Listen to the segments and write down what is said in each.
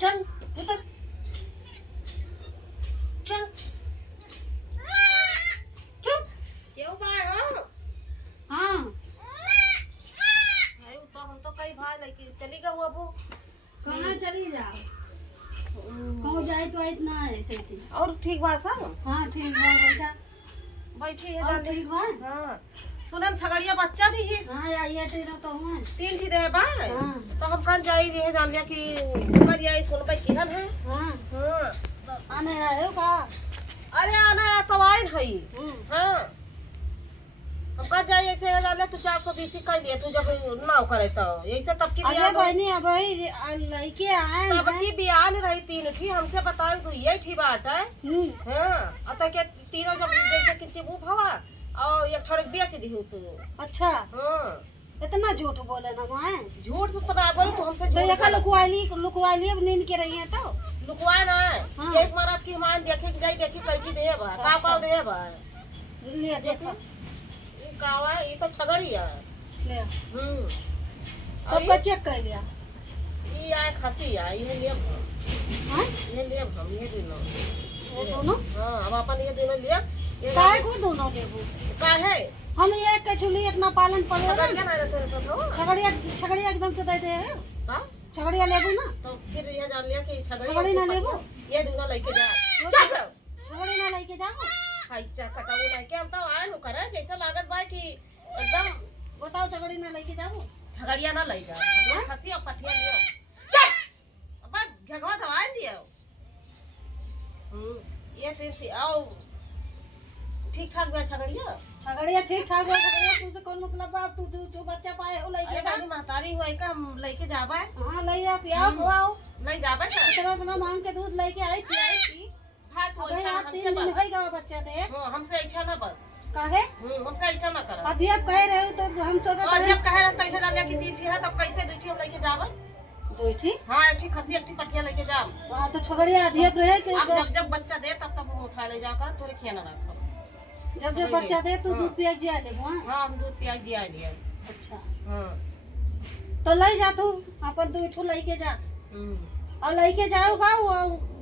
चल उतर चल चुप क्यों बाय हो? हाँ भाई तो हम तो कई भाई लेके चली गए वो अबू। कहाँ चली जा कहूँ जाए तो इतना है सही और ठीक बा सब? हाँ ठीक बा बेटा बैठी है और जाने। ठीक बा हाँ सुनन छगड़िया बच्चा दी ही हाँ आइए तेरा तो हुआ 3 थी दे बा। हाँ तो हम कल जाई रहे जान लिया कि ऊपर या सुन पे किहन है। हाँ हाँ आने आए हो का अरे आना तो आइन है। हम्म। हाँ हम कल जाई ऐसे है जान लिया तू 420 कर लिए तू जब नाव करे तो ऐसे तब की अरे बियाह बहनी अब लड़के आए तब हैं की बियाह नहीं रही 3 थी हमसे बताओ तू ये ठीक बात है। हाँ अतः के तीनों जब जैसे किंची वो भवा और एक छोड़ बेच दी तू। अच्छा हाँ इतना झूठ बोले ना मैं झूठ तो ना बोले तू हमसे तो झूठ ये लुकवाली अब नींद के रही है तो लुकवा ना हाँ। एक बार आपकी हमारे देखे कि जाई देखी कैठी दे बा का पाव दे बा ले देखो ये कावा ये तो छगड़िया। ले हम्म सबका चेक कर लिया ये आए खसी आ ये लेब हाँ ये लेब हम ये दिनो ये दोनों हां अब अपन ये दिनो लेब ये काय को दोनों लेबू का है हम ये कचुली इतना पालन पड़ो छगड़िया ना रहते तो छगड़िया एकदम से दे दे हां छगड़िया लेबू ना तो फिर ये जान लिया कि छगड़ी ना लेबो ये दोनों लेके जा चुप रहो छगड़ी ना लेके जाओ खाइचा कटाऊ लेके हम तो आए हो करे जैसे लागत बा कि एकदम बताओ छगड़ी ना लेके जाओ झगड़िया ना ले जा हम खसी और पठिया लियो अब घगवा दवाई दियो। ये तीन आओ ठीक ठाक बा छगड़िया छगड़िया ठीक ठाक है छगड़िया तुझसे कौन मतलब बा तू बच्चा पाए हो लेके अरे जा बाजी महतारी हुई का हम लेके जाबा हां ले जा पियाओ खवाओ नहीं जाबा का इतना इतना मांग के दूध लेके आई थी हां तो अबे अच्छा यार हमसे 3 दिन बस होएगा बच्चा थे हां हमसे अच्छा ना बस काहे हमसे अच्छा ना कर अध्यप कह रहे हो तो हम सोचे तो जब कह रहा तैसे डाल कि तीन है तब कैसे दूठी हम लेके जाबा दूठी हां एक ठीक खसी एक ठीक पठिया लेके जाम हां तो छगड़िया अध्यप रहे कि अब जब बच्चा दे तब हम उठा ले जाकर थोड़े खाना रखो जब बच्चा दे तू दूध पिया जिया ले हां हां हम दूध प्याज दिया लिया। अच्छा हां तो ले जा तू अपन दूठो लेके जा और लेके जाओगा वो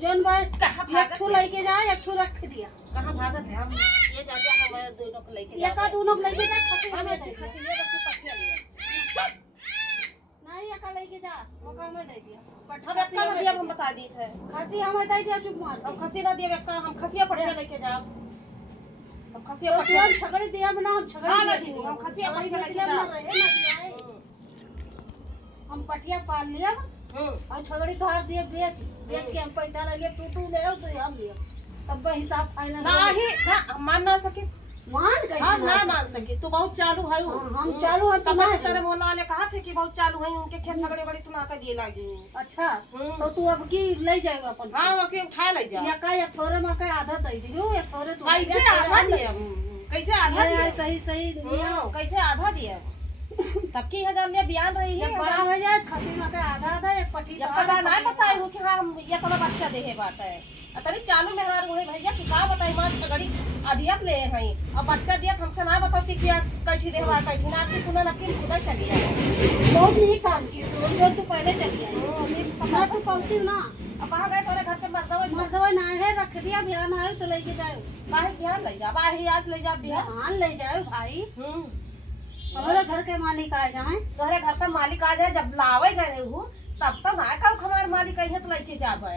जोन बात कहाँ भागत एक ठो लेके जा एक ठो रख दिया कहां भागत है हम ये जाके हमारे दोनों को लेके एक का दोनों को लेके जा खसी हम हमें एक दे ठीक दिया खसी ये रखी पठिया लिया नहीं एक का लेके जा मौका हमें दे दिया हम एक का दिया हम बता दी थे खसी हमें दे दिया चुप मार हम खसी ना दिए का हम खसिया पठिया लेके जाओ हम खसिया तो पठिया तू छगड़ी दिया बना हम छगड़ी हाँ, दिया नहीं, दिया। हम खसिया छगड़ी पठिया में लेके दिया जा। बना रहे ना दिया हम पटिया पाल लिया और छगड़ी तो हार दिए बेच के हम पैसा लगे तू ले आओ तो हम लिया तब हिसाब फाइनल नहीं ना हम मान ना सके मान कैसे हम ना ना मान सके तू बहुत चालू है हम चालू है तो तब ना तो तेरे मोहल्ला वाले कहा थे कि बहुत चालू है उनके खेत झगड़े बड़ी तू ना कर दिए लागी अच्छा तो तू अब की ले जाएगा अपन हां वो के उठा ले जा या का एक थोड़े में का आधा दे दियो एक थोड़े तू कैसे आधा दिए कैसे आधा दिए सही सही कैसे आधा दिए तब की हजार लिया बयान रही है जब बड़ा हो जाए खसी में का आधा आधा एक पटी जब कदा ना बताए हो कि हां हम ये कोनो बच्चा देहे बात है अतरी चालू मेहरार होए भैया कि का बताई मां झगड़ी अधियत ले हई अब बच्चा दिया हमसे ना बताओ कि क्या कैठी देवा कैठी ना आपकी सुनन आपकी खुदा चली जाए बहुत नहीं काम की जो तू पहले चली आई मैं तू पहुंची ना अब कहां गए तोरे घर के मर्दवा ना है रख दिया बिहान आए तो लेके जाओ काहे बिहान ले जा बाहर आज ले जा बिहान बिहान ले जाओ भाई हमारे घर के मालिक आ जाए तोहरे घर का मालिक आ जाए जब लावे गए हो तब तो ना कब हमारे मालिक कहिए तो लेके जाबे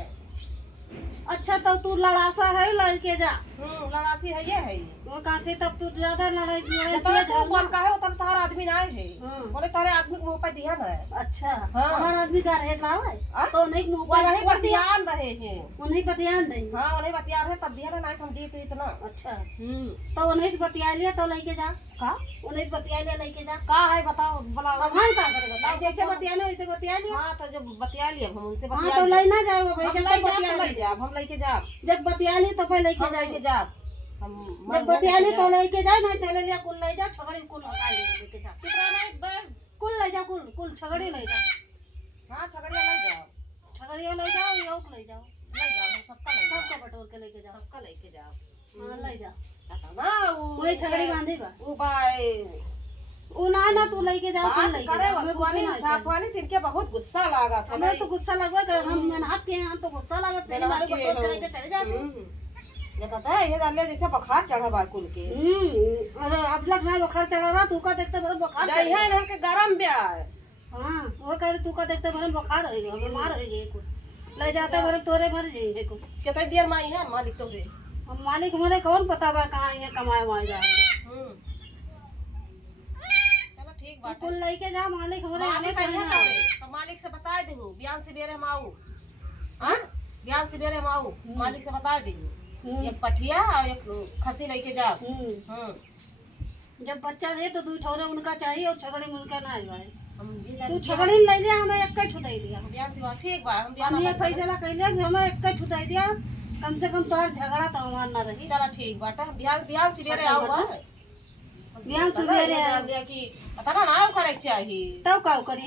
अच्छा तो तू लड़ासा है लड़के जा लड़ासी है ये है वो कासे तब तू ज्यादा लड़ाई जितना तू कौन का है उतना सारा आदमी ना है बोले तारे आदमी को मुंह पे दिया ना अच्छा हाँ। हमारा आदमी का रहे लावे तो नहीं मुंह वो पर नहीं बतियान रहे हैं उन्हीं बतिया नहीं हां उन्हें बतिया रहे तब दिया ना नहीं हम दी तो इतना अच्छा तो तो उन्हीं से बतिया लिया तो लेके जा का उन्हीं से बतिया लिया लेके जा का है बताओ बुलाओ अब हम का करे बताओ जैसे बतिया ले वैसे बतिया लिया हां तो जब बतिया लिया हम उनसे हाँ बतिया तो लेना जाओगे भाई जब तक बतिया हम ले नहीं जा हम लेके जा जब बतिया नहीं तो फिर लेके हम लेके जाओ जा हम जब बतिया नहीं तो लेके जा नहीं चले लिया कुल ले जा छगड़ी कुल हटा ले लेके जा कितना नहीं बे कुल ले जा कुल छगड़ी ले जा हां छगड़िया ले जाओ छगड़िया ले जाओ योग ले जाओ ले जाओ हम सबका ले जाओ सबका बटोर के लेके जाओ सबका लेके जाओ हाँ ले जा आता ना पूरी छगड़ी बांधी बा वो बाय वो ना तू लेके जा, बात करे वतवानी साफ वाली तिनके बहुत गुस्सा लागा था। हमें तो गुस्सा लगवा कर हम मेहनत के हैं तो गुस्सा लगा तेरे भाई को लेके चले जाते। ये कहता है ये डाले जैसे बुखार चढ़ा बा कुल के। अरे अब लग ना बुखार चढ़ा रहा, तू का देखते बड़ा बुखार दही है इनके गरम ब्या। हां वो कह रही तू का देखते बड़ा बुखार हो गया, बीमार हो गए को ले जाते बड़े तोरे मर जाएंगे को। कितने देर में है मालिक तोरे? अब मालिक मेरे कौन पता बा कहां ये कमाए वहां जा रहे। चलो ठीक बात कुल लेके जा मालिक हमारे मालिक आइए तो मालिक से बता देहु बयान से बेरे माऊ। हां बयान से बेरे माऊ मालिक से बता देहु एक पठिया और एक खसी लेके जा। जब बच्चा दे तो 2 ठोरे उनका चाहिए और छगड़ी में उनका ना आए। हम तू छगड़ी ले लिया, हमें एक का छुटाई दिया। बयान से बात ठीक बा हम बयान हम ये फैसला कइले कि हमें एक का छुटाई दिया, कम से कम तोर झगड़ा तो हमार ना रही। चलो ठीक बाटा बयान से बेरे आऊ बा बयान से बेरे कि पता ना करे चाहिए तब का करी।